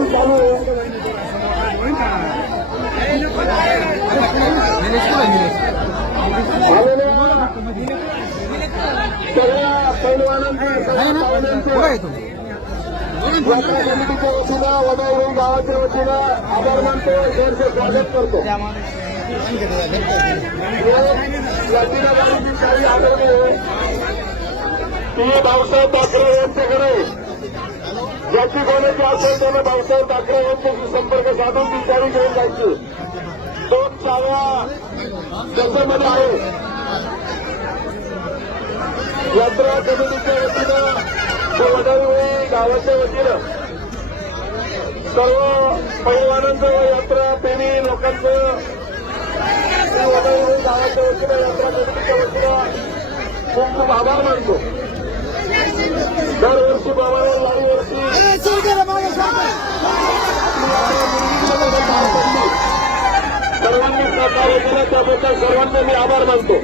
तयारी चालू आहे. सगळ्या पैलवानांचे यात्रा कमिटीच्या वतीनं वडाळी गावाच्या वतीनं आभार मानतो. शेअरचे स्वागत करतो. यात्रा गाडीची चावी आढळली आहे ती भाऊसाहेब ठाकरे यांच्याकडे. ज्याची कोणाची असेल त्यानं भाऊसाहेब ठाकरे यांच्याशी संपर्क साधून ती चावी घेऊन जायची. 2 चाव्या त्याच्यामध्ये आहे. यात्रा कमिटीच्या वतीनं वडाळी गावाच्या वतीनं सर्व पैलवानांचं यात्रा प्रेमी लोकांचं वडाळी गावाच्या वतीनं यात्रा कमिटीच्या वतीनं खूप खूप आभार मानतो. दरवर्षी बाबाला लाडी वर्षी सर्वांनी सहकार्य केलं त्याबद्दल सर्वांचे मी आभार मानतो.